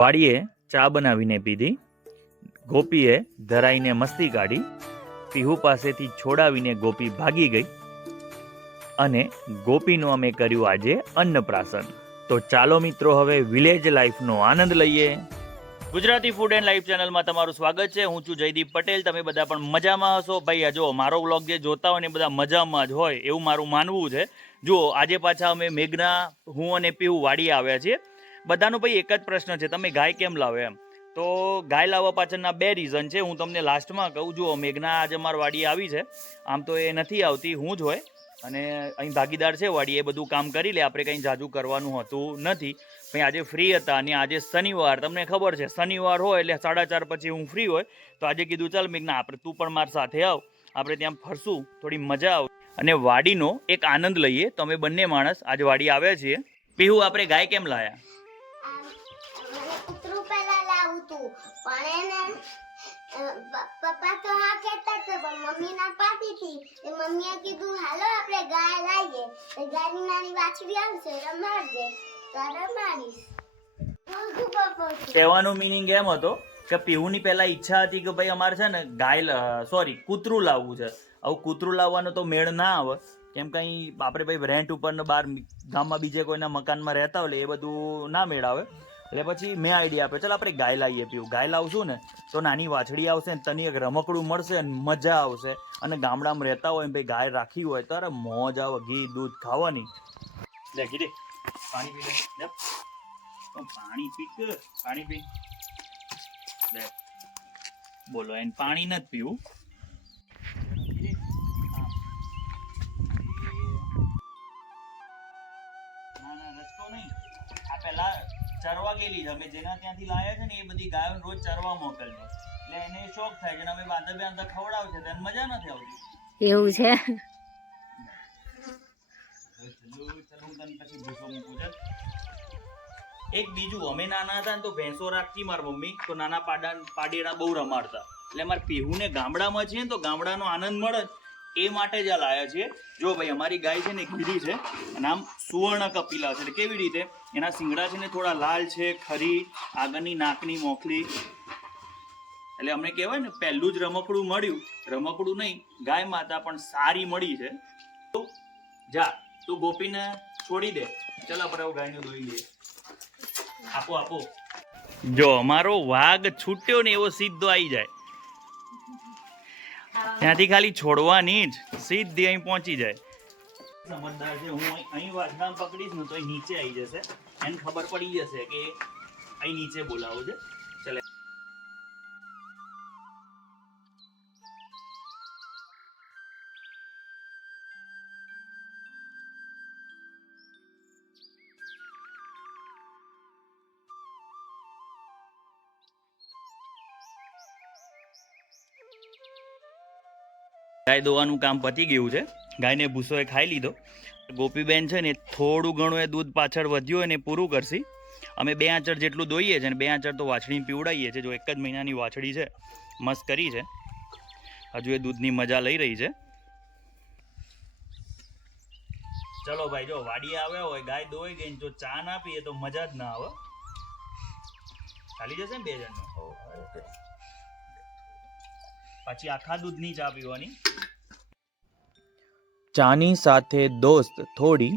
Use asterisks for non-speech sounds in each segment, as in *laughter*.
વાડીએ ચા બનાવીને પીધી. ગોપીએ ધરાઈને મસ્તી કાઢી. પીહુ પાસેથી છોડાવીને ગોપી ભાગી ગઈ. અને ગોપીનું અમે કર્યું આજે અન્નપ્રાસન તો ચાલો મિત્રો, હવે વિલેજ લાઈફનો આનંદ લઈએ. ગુજરાતી ફૂડ એન્ડ લાઈફ ચેનલમાં તમારું સ્વાગત છે. હું છું જયદીપ પટેલ. તમે બધા પણ મજામાં હશો? ભાઈ જો મારો વ્લોગ જે જોતા હોય ને બધા મજામાં જ હોય એવું મારું માનવું છે. જુઓ, આજે પાછા અમે મેઘના, હું અને પીહુ વાડી આવ્યા છીએ. બધાનો ભાઈ એક જ પ્રશ્ન છે, તમે ગાય કેમ લાવે એમ? તો ગાય લાવવા પાછળના બે રીઝન છે, હું તમને લાસ્ટમાં કહું, જુઓ, મેઘના આજે અમારી વાડી આવી છે, આમ તો એ નથી આવતી, હું જ હોય, અને અહીં ભાગીદાર છે વાડી એ બધું કામ કરી લે, આપણે કંઈ જાજુ કરવાનું હોતું નથી, ભાઈ આજે ફ્રી હતા, અને આજે શનિવાર, તમને ખબર છે, શનિવાર હોય એટલે સાડા ચાર પછી હું ફ્રી હોય, તો આજે કીધું, ચાલ મેઘના, આપણે તું પણ મારી સાથે આવ, આપણે ત્યાં ફરશું, થોડી મજા આવે. અને વાડીનો એક આનંદ લઈએ તો અમે બંને માણસ, આજે વાડી આવ્યા છીએ, પીહુ, આપણે ગાય કેમ લાયા? પહેલા લાવું તું પણ એને પપ્પા તો હા કહેતા હતા, પણ મમ્મી ના પાડી હતી મમ્મીએ કીધું, હાલો, આપણે ગાય લાવીએ. તો ગાયની નાની વાછડી આવશે, રમાડજે. તો રમાડીશ. કહેવાનો મિનિંગ એમ હતો કે પીહુની પહેલા ઈચ્છા હતી કે ભાઈ અમારે છે ને ગાય સોરી કૂતરું લાવવું છે. આવું કૂતરું લાવવાનો તો મેળ ના આવે. કેમ કંઈ આપણે ભાઈ રેન્ટ ઉપર બહાર ગામમાં બીજે કોઈના મકાનમાં રહેતા હોય એ બધું ના મેળ આવે એટલે પછી મેં આઈડિયા આપ્યો. ચાલ આપણે ગાય લાવીએ પીવું. ગાય લાવશું ને, તો નાની વાછડી આવશે ને તને એક રમકડું મળશે અને મજા આવશે. અને ગામડામાં રહેતા હોય ભાઈ ગાય રાખી હોય તો અરે મોજ આવે, ઘી, દૂધ ખાવાની. લે કીધી પાણી પી લે. પાણી પી પાણી પી. બોલો, એને પાણી નથી પીવું. ચરવા ગયેલી છે. અમે જેના ત્યાંથી લાયા છે ને એ બધી ગાયો રોજ ચરવા મોકલજો એટલે એને શોખ થાય છે અમે બાંધા બાંધા ખવડાવશે તો એને મજા નથી આવતી? એવું છે? તને છું. એક બીજું અમે નાના હતા ને તો ભેંસો રાખતી મારી મમ્મી. તો નાના પાડા પાડેડા બહુ રમાડતા. એટલે મારે પીહુને ગામડામાં છે ને તો ગામડાનો આનંદ મળે જ. એ માટે જ આ લાયા છીએ. જો ભાઈ અમારી ગાય છે ને ગીરી છે અને આમ સુવર્ણ કપિલા છે. એટલે કેવી રીતે? એના શિંગડા છે ને થોડા લાલ છે, ખરી, આગળની નાકની મોખલી એટલે અમને કહેવાય ને, પહેલું જ રમકડું મળ્યું. રમકડું નહીં, ગાય માતા પણ સારી મળી છે. તો જા, તું ગોપીને છોડી દે. ચાલ આપણે ગાયને દોઈ લઈએ. આપો આપો. જો, અમારો વાઘ છૂટ્યો ને એવો સીધો આવી જાય. ત્યાંથી ખાલી છોડવાની જ સીધી અહીં પહોંચી જાય. સમજદાર છે, હું અહીં- વાઘના પકડીશ ને તો નીચે આવી જશે. એને ખબર પડી જશે કે અહીં નીચે બોલાવો છે. ગાય દોવાનું કામ પતી ગયું છે. ગાયને ભૂસો એ ખાઈ લીધો. ગોપીબેન છે ને થોડું ઘણું એ દૂધ પાછળ વધ્યું એને પૂરું કરશી. અમે બે આચર જેટલું દોઈએ છીએ અને બે આચર તો વાછડી પીવડાવીએ છીએ જો એક જ મહિનાની વાછડી છે. મસ્ત કરી છે. હજુ એ દૂધની મજા લઈ રહી છે. ચલો ભાઈ, જો વાડી આવ્યા હોય, ગાય દોઈ ગઈ જો ચા ના પીએ તો મજા જ ના આવે. ચાલી જશે ને બે જણનો? પછી આખા દૂધની ચા પીવાની. ચાની સાથે દોસ્ત થોડી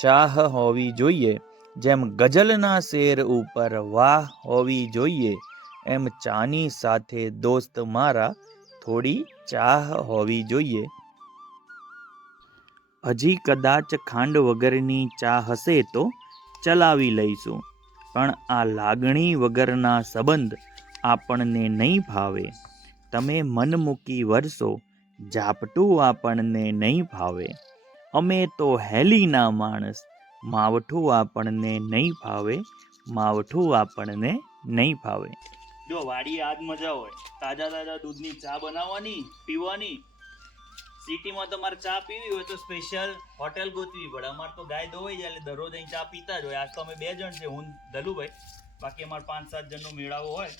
ચાહ હોવી જોઈએ. જેમ ગઝલના શેર ઉપર વાહ હોવી જોઈએ. એમ ચાની સાથે દોસ્ત મારા થોડી ચાહ હોવી જોઈએ. હજી કદાચ ખાંડ વગરની ચા હશે તો ચલાવી લઈશું. પણ આ લાગણી વગરના સંબંધ આપણને નહીં ભાવે. તમે મન મૂકી વરસો ઝાપટું આપણને નહીં ભાવે અમે તો હેલીના માણસ માવઠું આપણને નહીં ભાવે માવઠું આપણને નહીં ભાવે જો વાડી આજ મજા હોય. તાજા તાજા દૂધની ચા બનાવવાની પીવાની. સિટીમાં તમારે ચા પીવી હોય તો સ્પેશિયલ હોટેલ ગોતવી પડે. અમારે તો ગાય દોવાઈ જાય એટલે દરરોજ અહીં ચા પીતા જ હોય. આજ તો અમે બે જણ છે હું ધલુભાઈ બાકી અમારે પાંચ સાત જણનો મેળાવો હોય.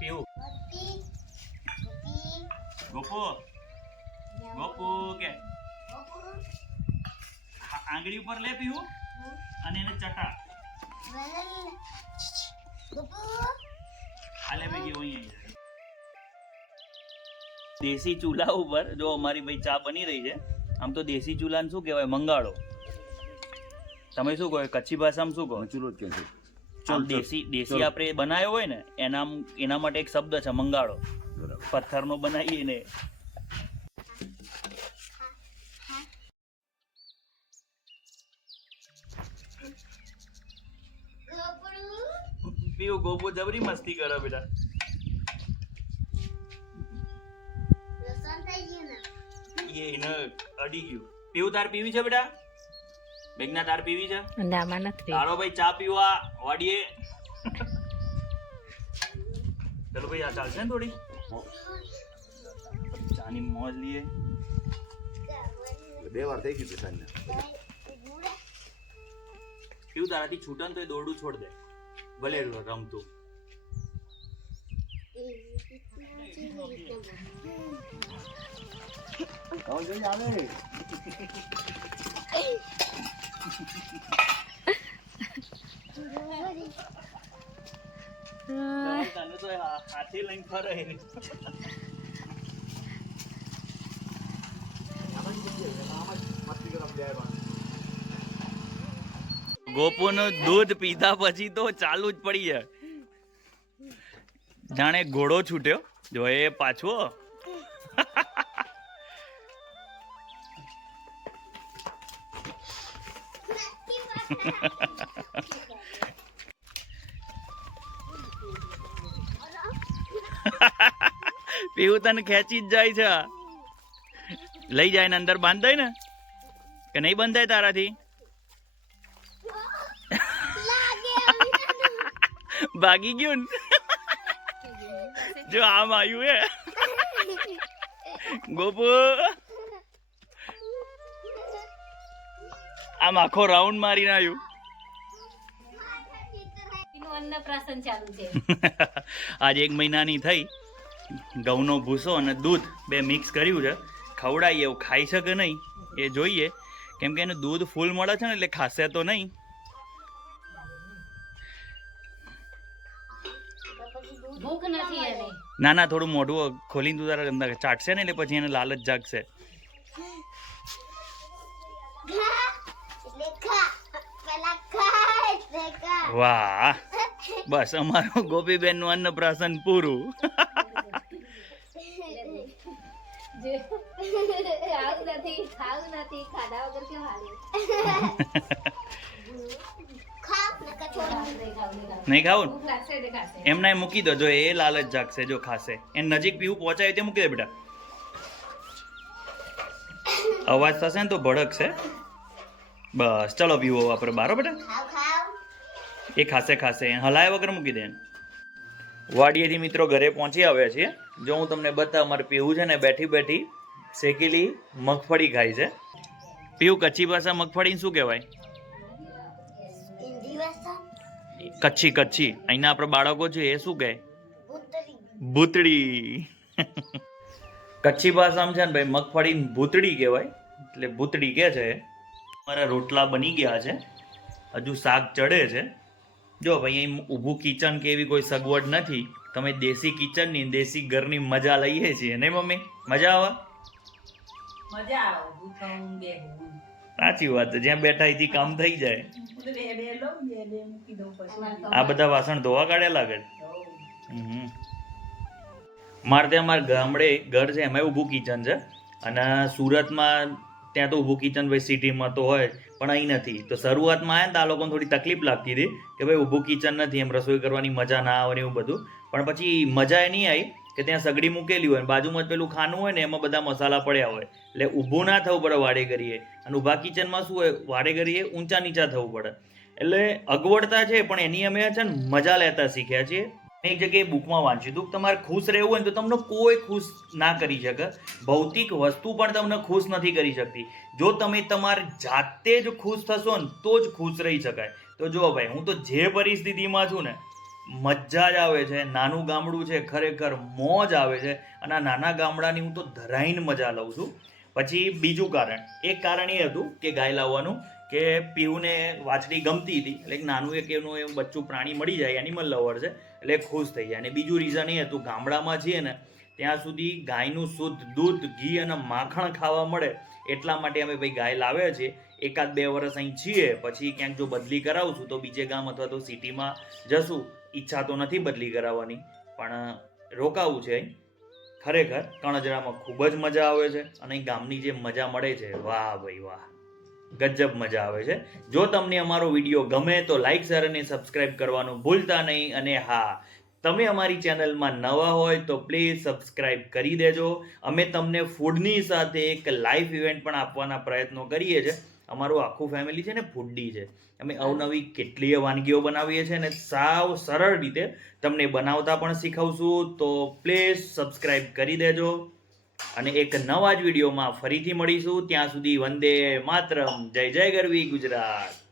પીવું ગોપુ. ગોપુ કે? આંગળી ઉપર લે પીવું અને એને ચટા. હાલે ભેગી હોય દેશી ચૂલા ઉપર, જો અમારી ભાઈ ચા બની રહી છે, આમ તો દેશી ચૂલાને શું કહેવાય મંગાળો તમે શું કહો, કચ્છી ભાષામાં શું કહો? ચૂલો જ કે છે આમ દેશી દેશી આપણે બનાવ્યો હોય ને એના એના માટે એક શબ્દ છે મંગાળો. પથ્થરનો બનાવીએ ને. પીવું ગોપુ જબરી મસ્તી કરો બેટા. એ એને અડી ગયું. પીવું તાર પીવી છે બેટા? બેગના તાર પીવી છે? નામાં નથી તારો ભાઈ ચા પીવા વાડીએ. ચલો ભાઈ આ ચાલશે ને થોડી? ચાની મોજ લઈએ બે વાર થઈ ગયું સાંજે પીવું તારાથી છૂટન તો એ દોરડું છોડ દે. ભલે રમતું. આવો જઈ આવે તને તો હાથે લઈને ફરે ગોપુનું દૂધ પીધા પછી તો ચાલુ જ પડી જાય. જાણે ઘોડો છૂટ્યો. જો એ પાછો. *laughs* *laughs* પીવું તને ખેંચી જ જાય છે. લઈ જાય ને અંદર બાંધાય ને? કે નહીં બંધાય તારાથી? *laughs* ભાગી ગયું ને? જો આમ આવ્યું એ ગોપુ. આમ આખો રાઉન્ડ મારીને આવ્યું. અન્નપ્રાશન ચાલુ છે. *laughs* આજે એક મહિનાની થઈ. ઘઉંનો ભૂસો અને દૂધ બે મિક્સ કર્યું છે. ખવડાવીએ એવું ખાઈ શકે નહીં એ જોઈએ. કેમ કે એનું દૂધ ફૂલ મળે છે ને એટલે ખાશે તો નહીં. ભૂખ નથી એને. ના ના થોડું મોઢું ખોલીને તું તારા અંદર ચાટશે ને એટલે પછી એને લાલચ જાગશે. વાહ. બસ અમારું ગોપીબેનનું અન્નપ્રાશન પૂરું. નહીં ખાવું? એમને મૂકી દો જો એ લાલચ જાગશે જો ખાશે. એ નજીક પીવું પહોંચાય તે મૂકી દે બેટા. અવાજ થશે ને તો ભડકશે. બસ ચલો પીવો આપણે બારો બેટા. એ ખાસે ખાસે. હલાય વગર મૂકી દે વાડીએથી મિત્રો ઘરે પહોંચી આવ્યા છીએ. જો હું તમને બતાવું મારે પીવું છે ને બેઠી બેઠી શેકેલી મગફળી ખાય છે. પીવું કચ્છી ભાષા મગફળીને શું કહેવાય? કચ્છી કચ્છી. અહીંના આપણે બાળકો છે એ શું કહે? ભૂતળી. કચ્છી ભાષામાં છે ને ભાઈ મગફળી ભૂતળી કહેવાય. એટલે ભૂતળી કે છે. મારા રોટલા બની ગયા છે. હજુ શાક ચડે છે. જો ભાઈ અહીં ઊભું કિચન કે એવી કોઈ સગવડ નથી. તમે દેશી કિચનની દેશી ઘરની મજા લઈએ છીએ નહીં મમ્મી? મજા આવે? મજા આવે ઊભું થવું બેહવું સાચી વાત છે જ્યાં બેઠા અહીંથી કામ થઈ જાય. આ બધા વાસણ ધોવા કાઢ્યા લાગે હમ. મારે ત્યાં અમારા ગામડે ઘર છે એમાં ઊભું કિચન છે. અને સુરતમાં ત્યાં તો ઊભું કિચન ભાઈ સિટીમાં તો હોય પણ અહીં નથી. તો શરૂઆતમાં આવ્યા ને તો આ લોકોને થોડી તકલીફ લાગતી હતી કે ભાઈ ઊભું કિચન નથી, એમ રસોઈ કરવાની મજા ના આવે એવું બધું. પણ પછી મજા એ નહીં આવી કે ત્યાં સગડી મૂકેલી હોય બાજુમાં જ પેલું ખાનું હોય ને એમાં બધા મસાલા પડ્યા હોય. એટલે ઊભું ના થવું પડે વાડે કરીએ અને ઊભા કિચનમાં શું હોય, વાડે કરીએ ઊંચા નીચા થવું પડે. એટલે અગવડતા છે, પણ એની અમે છે ને મજા લેતા શીખ્યા છીએ. એક જગ્યાએ બુકમાં વાંચ્યું હતું તમારે ખુશ રહેવું હોય તો તમને કોઈ ખુશ ના કરી શકે. ભૌતિક વસ્તુ પણ તમને ખુશ નથી કરી શકતી. જો તમે તમારી જાતે જ ખુશ થશો ને તો જ ખુશ રહી શકાય. તો જો ભાઈ, હું તો જે પરિસ્થિતિમાં છું ને, મજા જ આવે છે. નાનું ગામડું છે, ખરેખર મોજ આવે છે. અને આ નાના ગામડાની હું તો ધરાઈને મજા લઉં છું. પછી બીજું કારણ. એક કારણ એ હતું કે ગાય લાવવાનું કે પીયુને વાછડી ગમતી હતી. એટલે એક નાનું એક એનું એવું બચ્ચું પ્રાણી મળી જાય એનિમલ લવર છે, એટલે ખુશ થઈ જાય. અને બીજું રીઝન એ હતું, ગામડામાં છીએ ને, ત્યાં સુધી ગાયનું શુદ્ધ દૂધ, ઘી અને માખણ ખાવા મળે એટલા માટે અમે ભાઈ ગાય લાવ્યા છીએ. એકાદ બે વર્ષ અહીં છીએ, પછી ક્યાંક જો બદલી કરાવશું તો બીજે ગામ અથવા તો સિટીમાં જશું. ઈચ્છા તો નથી બદલી કરાવવાની, પણ રોકાવું છે અહીં. ખરેખર કણજરામાં ખૂબ જ મજા આવે છે અને ગામની જે મજા મળે છે, વાહ ભાઈ વાહ. ગજબ મજા આવે છે. જો તમને અમારો વીડિયો ગમે તો લાઈક શેર અને સબસ્ક્રાઇબ કરવાનું ભૂલતા નહીં અને હા, તમે અમારી ચેનલમાં નવા હોય તો પ્લીઝ સબસ્ક્રાઇબ કરી દેજો. અમે તમને ફૂડની સાથે એક લાઈવ ઇવેન્ટ પણ આપવાના પ્રયત્નો કરીએ છીએ. અમારું આખું ફેમિલી છે ને ફૂડી છે. અમે અવનવી કેટલીય વાનગીઓ બનાવીએ છીએ અને સાવ સરળ રીતે તમને બનાવતા પણ શીખવશું. તો પ્લીઝ સબસ્ક્રાઇબ કરી દેજો. અને એક નવા જ વિડીયોમાં ફરીથી મળીશું. ત્યાં સુધી વંદે માતરમ. જય જય ગરવી ગુજરાત.